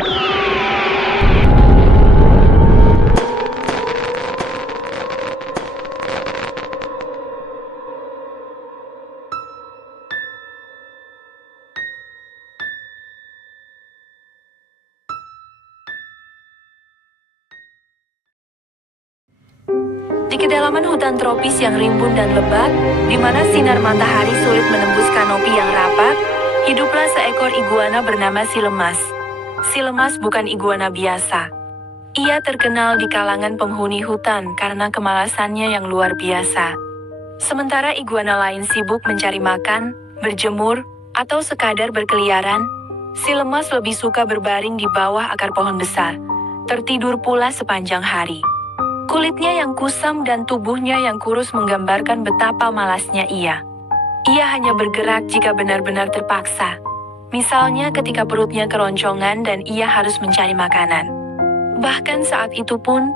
Di kedalaman hutan tropis yang rimbun dan lebat, di mana sinar matahari sulit menembus kanopi yang rapat, hiduplah seekor iguana bernama si lemas. Si lemas bukan iguana biasa. Ia terkenal di kalangan penghuni hutan karena kemalasannya yang luar biasa. Sementara iguana lain sibuk mencari makan, berjemur, atau sekadar berkeliaran, si lemas lebih suka berbaring di bawah akar pohon besar, tertidur pula sepanjang hari. Kulitnya yang kusam dan tubuhnya yang kurus menggambarkan betapa malasnya ia. Ia hanya bergerak jika benar-benar terpaksa. Misalnya ketika perutnya keroncongan dan ia harus mencari makanan. Bahkan saat itu pun,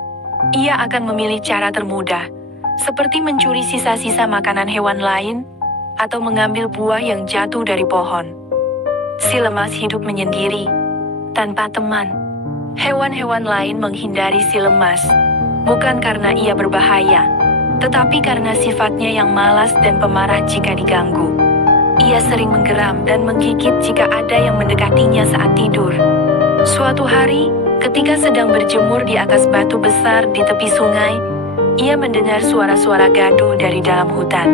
ia akan memilih cara termudah, seperti mencuri sisa-sisa makanan hewan lain, atau mengambil buah yang jatuh dari pohon. Si lemas hidup menyendiri, tanpa teman. Hewan-hewan lain menghindari si lemas, bukan karena ia berbahaya, tetapi karena sifatnya yang malas dan pemarah jika diganggu. Ia sering menggeram dan menggigit jika ada yang mendekatinya saat tidur. Suatu hari, ketika sedang berjemur di atas batu besar di tepi sungai, ia mendengar suara-suara gaduh dari dalam hutan.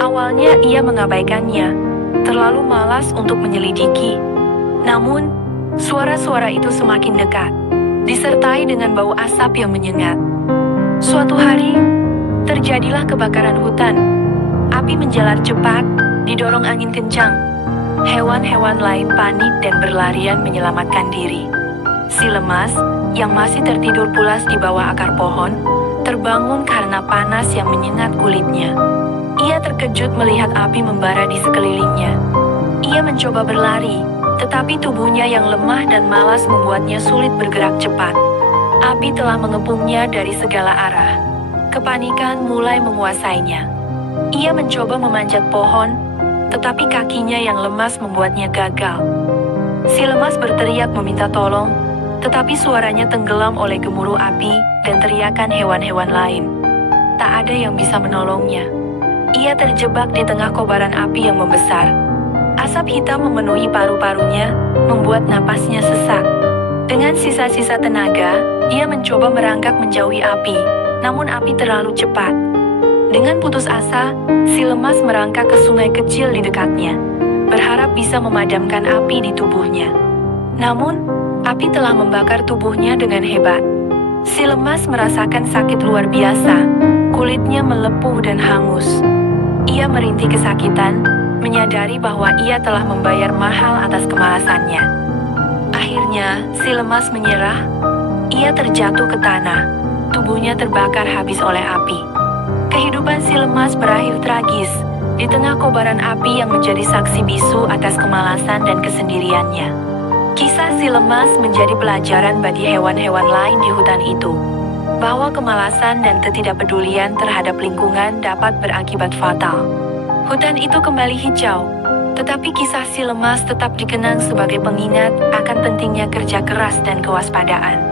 Awalnya ia mengabaikannya, terlalu malas untuk menyelidiki. Namun, suara-suara itu semakin dekat, disertai dengan bau asap yang menyengat. Suatu hari, terjadilah kebakaran hutan. Api menjalar cepat, didorong angin kencang. Hewan-hewan lain panik dan berlarian menyelamatkan diri. Si lemas, yang masih tertidur pulas di bawah akar pohon, terbangun karena panas yang menyengat kulitnya. Ia terkejut melihat api membara di sekelilingnya. Ia mencoba berlari, tetapi tubuhnya yang lemah dan malas membuatnya sulit bergerak cepat. Api telah mengepungnya dari segala arah. Kepanikan mulai menguasainya. Ia mencoba memanjat pohon, tetapi kakinya yang lemas membuatnya gagal. Si lemas berteriak meminta tolong, tetapi suaranya tenggelam oleh gemuruh api dan teriakan hewan-hewan lain. Tak ada yang bisa menolongnya. Ia terjebak di tengah kobaran api yang membesar. Asap hitam memenuhi paru-parunya, membuat napasnya sesak. Dengan sisa-sisa tenaga, ia mencoba merangkak menjauhi api, namun api terlalu cepat. Dengan putus asa, si lemas merangkak ke sungai kecil di dekatnya, berharap bisa memadamkan api di tubuhnya. Namun, api telah membakar tubuhnya dengan hebat. Si lemas merasakan sakit luar biasa, kulitnya melepuh dan hangus. Ia merintih kesakitan, menyadari bahwa ia telah membayar mahal atas kemalasannya. Akhirnya, si lemas menyerah. Ia terjatuh ke tanah, tubuhnya terbakar habis oleh api. Kehidupan si lemas berakhir tragis, di tengah kobaran api yang menjadi saksi bisu atas kemalasan dan kesendiriannya. Kisah si lemas menjadi pelajaran bagi hewan-hewan lain di hutan itu, bahwa kemalasan dan ketidakpedulian terhadap lingkungan dapat berakibat fatal. Hutan itu kembali hijau, tetapi kisah si lemas tetap dikenang sebagai pengingat akan pentingnya kerja keras dan kewaspadaan.